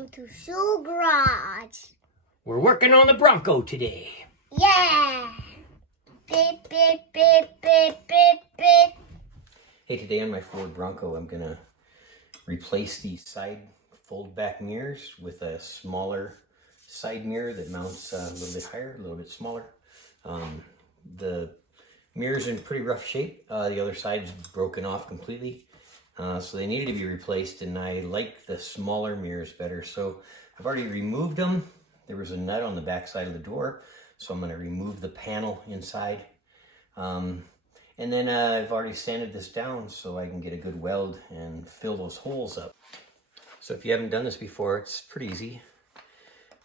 welcome to Shoe Garage. We're working on the Bronco today. Yeah! Beep, beep, beep, beep, beep, beep. Hey, today on my Ford Bronco, I'm gonna replace the side fold back mirrors with a smaller side mirror that mounts a little bit higher, a little bit smaller. The mirror's in pretty rough shape. The other side's broken off completely. So they needed to be replaced, and I like the smaller mirrors better. So I've already removed them. There was a nut on the back side of the door, so I'm going to remove the panel inside. And then I've already sanded this down so I can get a good weld and fill those holes up. So if you haven't done this before, it's pretty easy.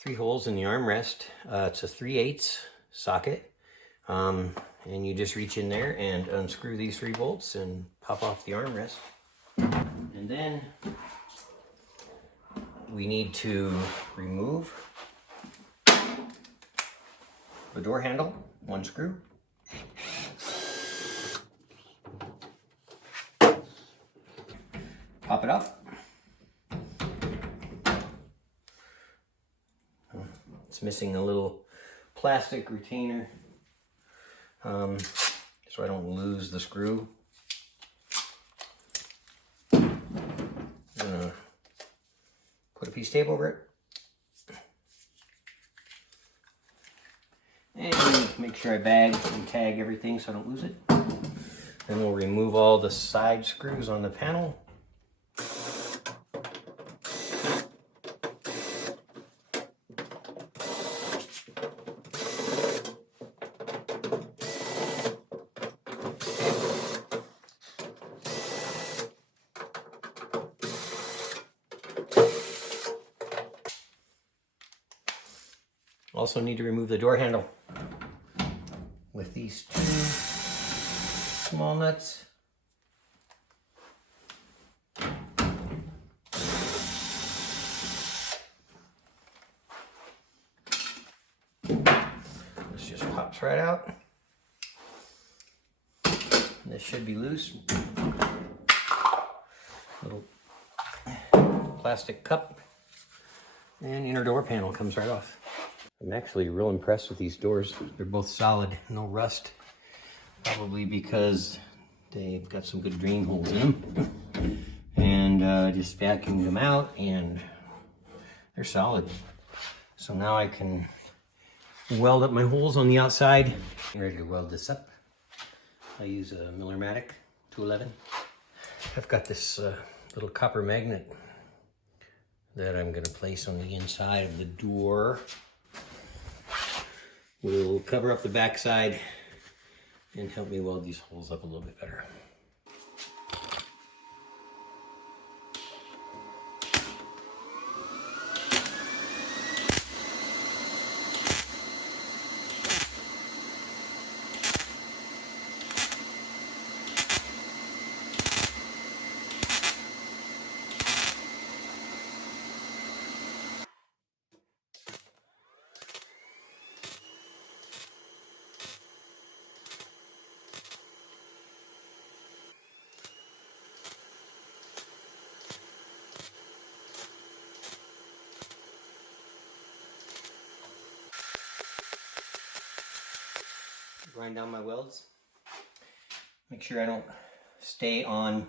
3 holes in the armrest. It's a 3/8 socket. And you just reach in there and unscrew these 3 bolts and pop off the armrest. And then we need to remove the door handle, 1 screw. Pop it up. It's missing a little plastic retainer so I don't lose the screw. I'm gonna put a piece of tape over it. And make sure I bag and tag everything so I don't lose it. Then we'll remove all the side screws on the panel. Also need to remove the door handle with these 2 small nuts. This just pops right out. This should be loose. Little plastic cup, and inner door panel comes right off. I'm actually real impressed with these doors. They're both solid, no rust. Probably because they've got some good drain holes in them. And just vacuumed them out, and they're solid. So now I can weld up my holes on the outside. I'm ready to weld this up. I use a Miller-Matic 211. I've got this little copper magnet that I'm gonna place on the inside of the door. Will cover up the backside and help me weld these holes up a little bit better. Grind down my welds. Make sure I don't stay on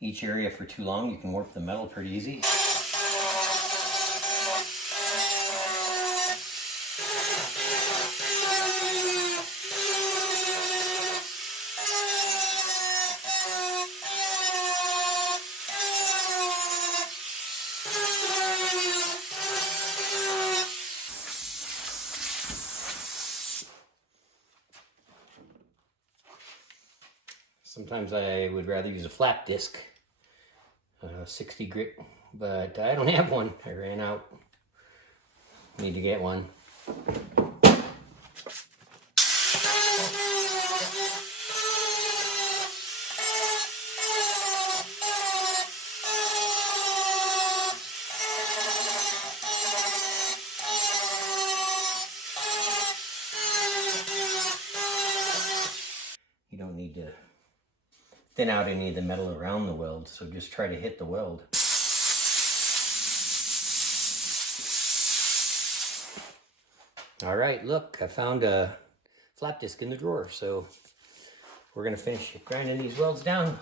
each area for too long. You can warp the metal pretty easy. Sometimes I would rather use a flap disc, 60 grit, but I don't have one. I ran out. Need to get one. You don't need to thin out any of the metal around the weld, so just try to hit the weld. All right, look, I found a flap disc in the drawer, so we're gonna finish grinding these welds down.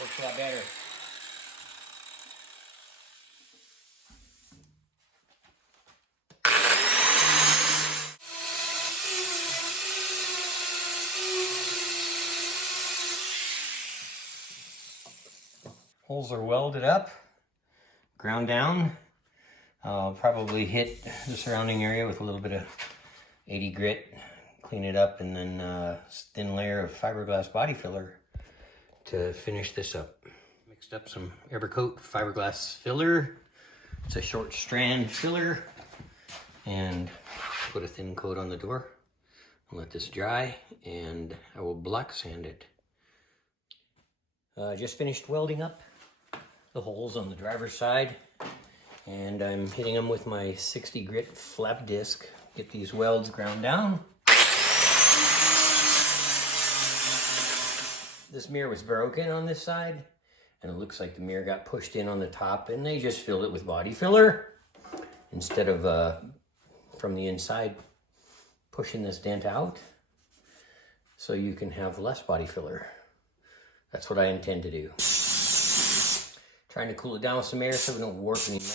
Works a lot better. Holes are welded up, ground down. I'll probably hit the surrounding area with a little bit of 80 grit, clean it up, and then a thin layer of fiberglass body filler to finish this up. Mixed up some Evercoat fiberglass filler. It's a short strand filler, and put a thin coat on the door. I'll let this dry, and I will black sand it. Just finished welding up the holes on the driver's side, and I'm hitting them with my 60 grit flap disc. Get these welds ground down. This mirror was broken on this side, and it looks like the mirror got pushed in on the top, and they just filled it with body filler instead of from the inside pushing this dent out, so you can have less body filler. That's what I intend to do. Trying to cool it down with some air so we don't warp any metal.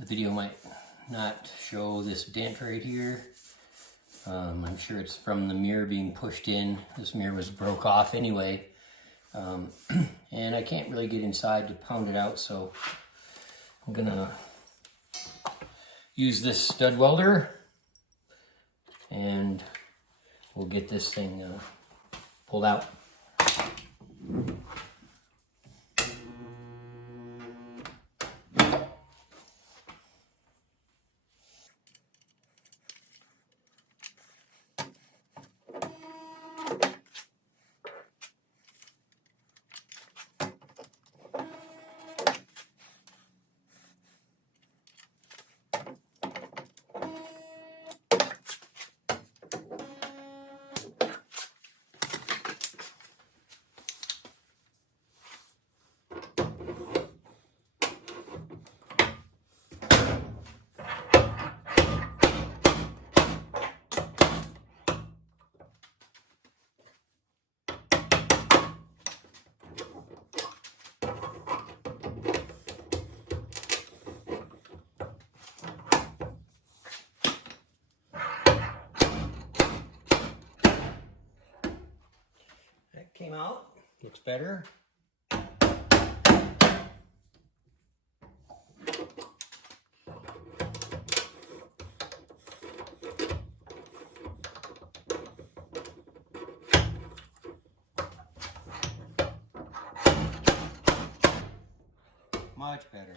The video might not show this dent right here. I'm sure it's from the mirror being pushed in. This mirror was broke off anyway. And I can't really get inside to pound it out, so I'm gonna use this stud welder and we'll get this thing pulled out. Came out, looks better. Much better.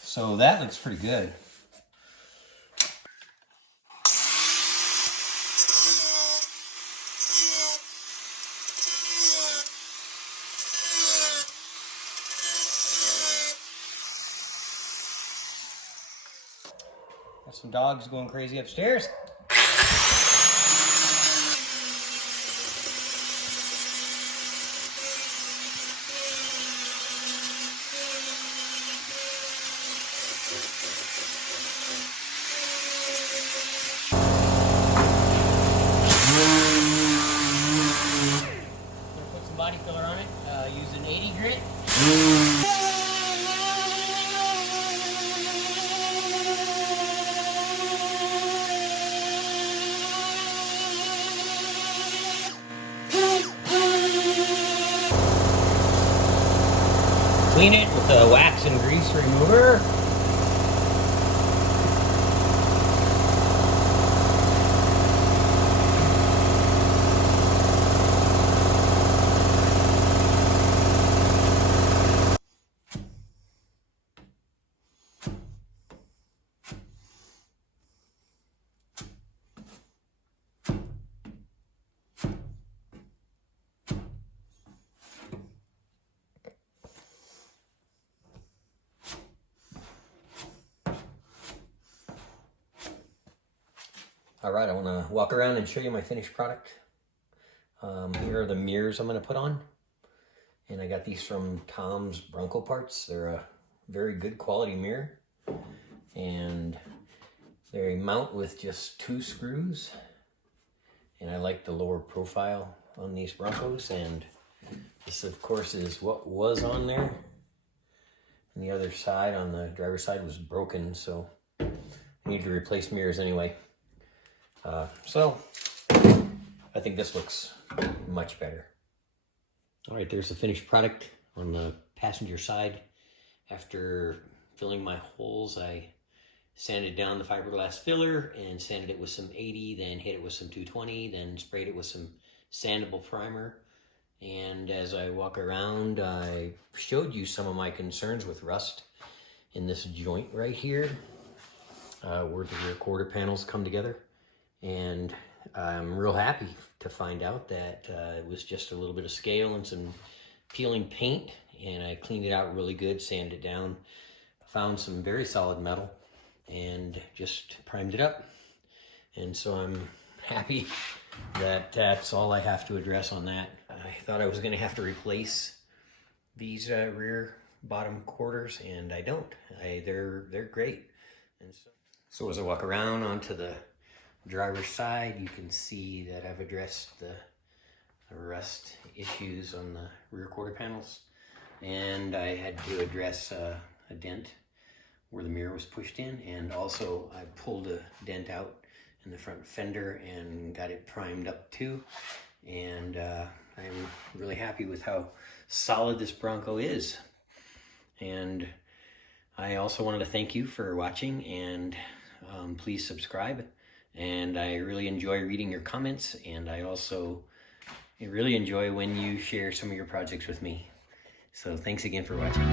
So that looks pretty good. Got some dogs going crazy upstairs. Put some body filler on it using 80 grit. Clean it with a wax and grease remover. All right, I want to walk around and show you my finished product. Here are the mirrors I'm going to put on. And I got these from Tom's Bronco Parts. They're a very good quality mirror. And they mount with just 2 screws. And I like the lower profile on these Broncos. And this, of course, is what was on there. And the other side, on the driver's side, was broken. So I need to replace mirrors anyway. So I think this looks much better. All right, there's the finished product on the passenger side. After filling my holes, I sanded down the fiberglass filler and sanded it with some 80, then hit it with some 220, then sprayed it with some sandable primer. And as I walk around, I showed you some of my concerns with rust in this joint right here, where the rear quarter panels come together. And I'm real happy to find out that it was just a little bit of scale and some peeling paint, and I cleaned it out really good, sanded it down, found some very solid metal, and just primed it up. And so I'm happy that that's all I have to address on that. I thought I was going to have to replace these rear bottom quarters, and I don't. They're great. And so as I walk around onto the driver's side, you can see that I've addressed the rust issues on the rear quarter panels, and I had to address a dent where the mirror was pushed in, and also I pulled a dent out in the front fender and got it primed up too. And I'm really happy with how solid this Bronco is. And I also wanted to thank you for watching, and please subscribe. And I really enjoy reading your comments, and I also really enjoy when you share some of your projects with me. So thanks again for watching.